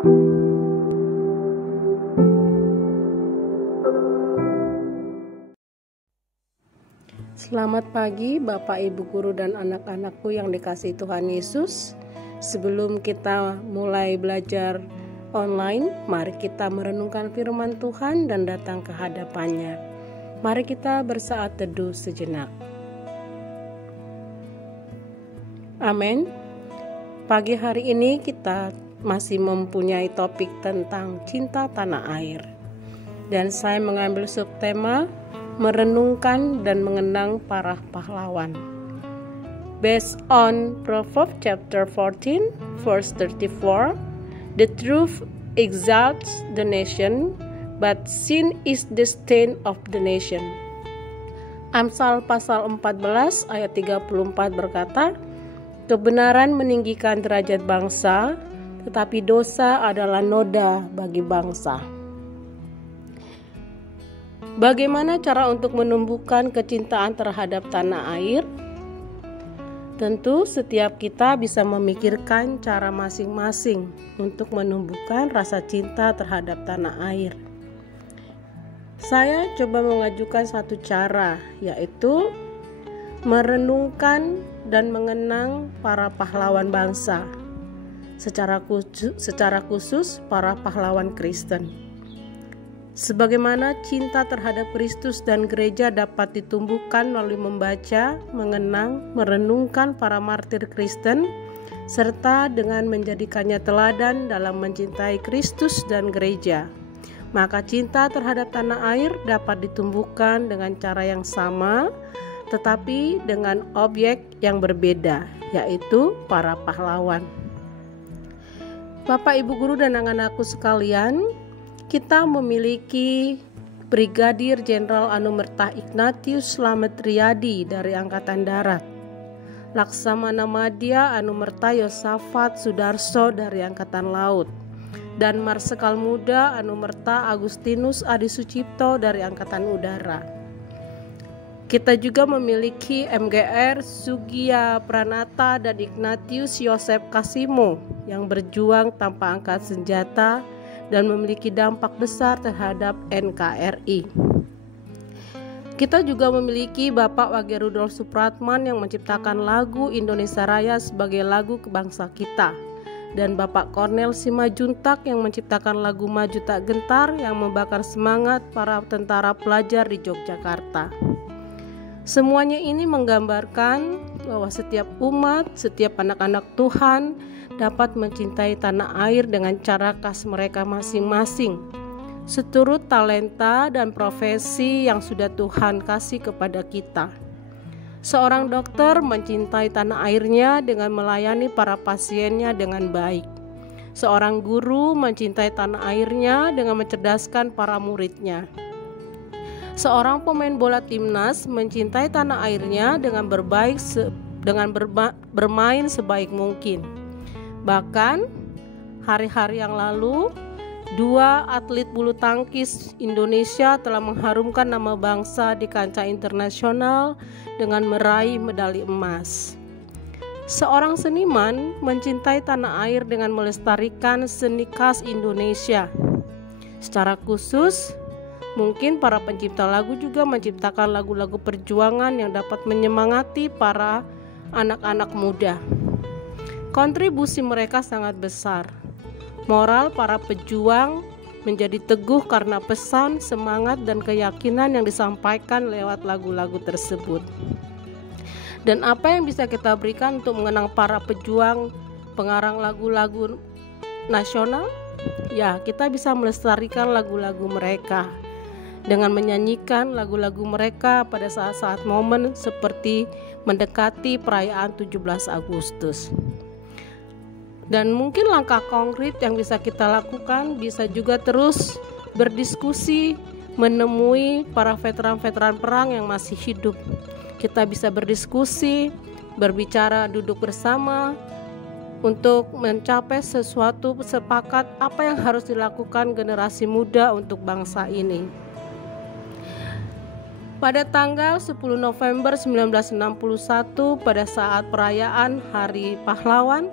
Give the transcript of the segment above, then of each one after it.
Selamat pagi Bapak, Ibu Guru dan anak-anakku yang dikasihi Tuhan Yesus. Sebelum kita mulai belajar online, mari kita merenungkan firman Tuhan dan datang ke hadapannya. Mari kita bersaat teduh sejenak. Amin. Pagi hari ini kita masih mempunyai topik tentang cinta tanah air. Dan saya mengambil subtema merenungkan dan mengenang para pahlawan. Based on Proverbs chapter 14 verse 34, the truth exalts the nation, but sin is the stain of the nation. Amsal pasal 14 ayat 34 berkata, kebenaran meninggikan derajat bangsa, tetapi dosa adalah noda bagi bangsa. Bagaimana cara untuk menumbuhkan kecintaan terhadap tanah air? Tentu setiap kita bisa memikirkan cara masing-masing untuk menumbuhkan rasa cinta terhadap tanah air. Saya coba mengajukan satu cara, yaitu merenungkan dan mengenang para pahlawan bangsa, secara khusus para pahlawan Kristen. Sebagaimana cinta terhadap Kristus dan gereja dapat ditumbuhkan melalui membaca, mengenang, merenungkan para martir Kristen, serta dengan menjadikannya teladan dalam mencintai Kristus dan gereja, maka cinta terhadap tanah air dapat ditumbuhkan dengan cara yang sama, tetapi dengan objek yang berbeda, yaitu para pahlawan. Bapak, Ibu Guru dan anak-anakku sekalian, kita memiliki Brigadir Jenderal Anumerta Ignatius Slamet Riyadi dari Angkatan Darat, Laksamana Madya Anumerta Yosafat Sudarso dari Angkatan Laut, dan Marsekal Muda Anumerta Agustinus Adi Sucipto dari Angkatan Udara. Kita juga memiliki MGR Sugiya Pranata dan Ignatius Yosef Kasimo yang berjuang tanpa angkat senjata dan memiliki dampak besar terhadap NKRI. Kita juga memiliki Bapak Wage Rudolf Supratman yang menciptakan lagu Indonesia Raya sebagai lagu kebangsa kita, dan Bapak Kornel Simajuntak yang menciptakan lagu Maju Tak Gentar yang membakar semangat para tentara pelajar di Yogyakarta. Semuanya ini menggambarkan bahwa setiap umat, setiap anak-anak Tuhan dapat mencintai tanah air dengan cara khas mereka masing-masing, seturut talenta dan profesi yang sudah Tuhan kasih kepada kita. Seorang dokter mencintai tanah airnya dengan melayani para pasiennya dengan baik. Seorang guru mencintai tanah airnya dengan mencerdaskan para muridnya. Seorang pemain bola timnas mencintai tanah airnya dengan bermain sebaik mungkin. Bahkan hari-hari yang lalu, 2 atlet bulu tangkis Indonesia telah mengharumkan nama bangsa di kancah internasional dengan meraih medali emas. Seorang seniman mencintai tanah air dengan melestarikan seni khas Indonesia. Secara khusus, mungkin para pencipta lagu juga menciptakan lagu-lagu perjuangan yang dapat menyemangati para anak-anak muda. Kontribusi mereka sangat besar. Moral para pejuang menjadi teguh karena pesan, semangat, dan keyakinan yang disampaikan lewat lagu-lagu tersebut. Dan apa yang bisa kita berikan untuk mengenang para pejuang, pengarang lagu-lagu nasional? Ya, kita bisa melestarikan lagu-lagu mereka dengan menyanyikan lagu-lagu mereka pada saat-saat momen seperti mendekati perayaan 17 Agustus. Dan mungkin langkah konkret yang bisa kita lakukan bisa juga terus berdiskusi, menemui para veteran-veteran perang yang masih hidup. Kita bisa berdiskusi, berbicara, duduk bersama untuk mencapai sesuatu sepakat apa yang harus dilakukan generasi muda untuk bangsa ini. Pada tanggal 10 November 1961 pada saat perayaan Hari Pahlawan,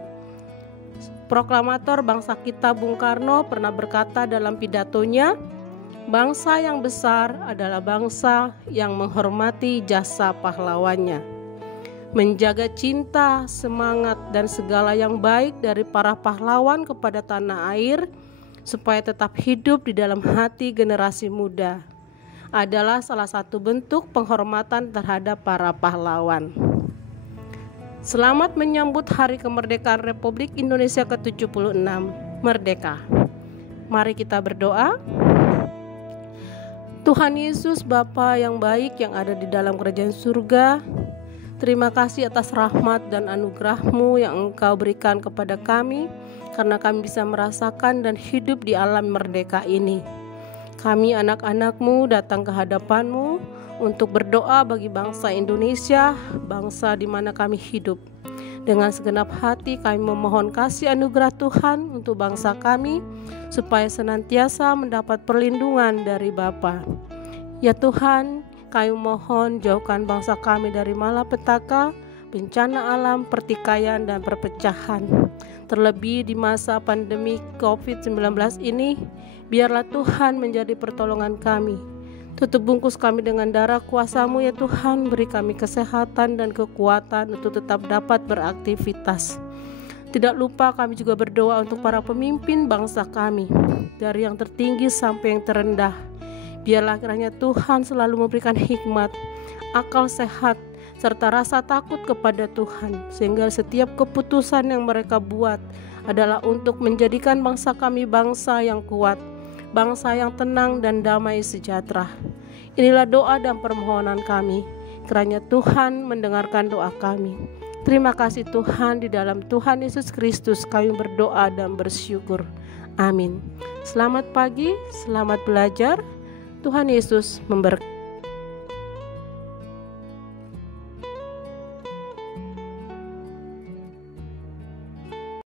Proklamator bangsa kita Bung Karno pernah berkata dalam pidatonya, bangsa yang besar adalah bangsa yang menghormati jasa pahlawannya. Menjaga cinta, semangat, dan segala yang baik dari para pahlawan kepada tanah air supaya tetap hidup di dalam hati generasi muda adalah salah satu bentuk penghormatan terhadap para pahlawan. Selamat menyambut Hari Kemerdekaan Republik Indonesia ke-76, Merdeka. Mari kita berdoa. Tuhan Yesus, Bapa yang baik yang ada di dalam kerajaan surga, terima kasih atas rahmat dan anugerah-Mu yang Engkau berikan kepada kami, karena kami bisa merasakan dan hidup di alam merdeka ini. Kami anak-anak-Mu datang ke hadapan-Mu untuk berdoa bagi bangsa Indonesia, bangsa di mana kami hidup. Dengan segenap hati kami memohon kasih anugerah Tuhan untuk bangsa kami, supaya senantiasa mendapat perlindungan dari Bapa. Ya Tuhan, kami mohon jauhkan bangsa kami dari malapetaka, bencana alam, pertikaian, dan perpecahan. Terlebih di masa pandemi COVID-19 ini, biarlah Tuhan menjadi pertolongan kami. Tutup bungkus kami dengan darah kuasa-Mu ya Tuhan, beri kami kesehatan dan kekuatan untuk tetap dapat beraktivitas. Tidak lupa kami juga berdoa untuk para pemimpin bangsa kami, dari yang tertinggi sampai yang terendah. Biarlah kiranya Tuhan selalu memberikan hikmat, akal sehat, serta rasa takut kepada Tuhan, sehingga setiap keputusan yang mereka buat adalah untuk menjadikan bangsa kami bangsa yang kuat, bangsa yang tenang dan damai sejahtera. Inilah doa dan permohonan kami. Kiranya Tuhan mendengarkan doa kami. Terima kasih Tuhan, di dalam Tuhan Yesus Kristus kami berdoa dan bersyukur. Amin. Selamat pagi, selamat belajar. Tuhan Yesus memberkati.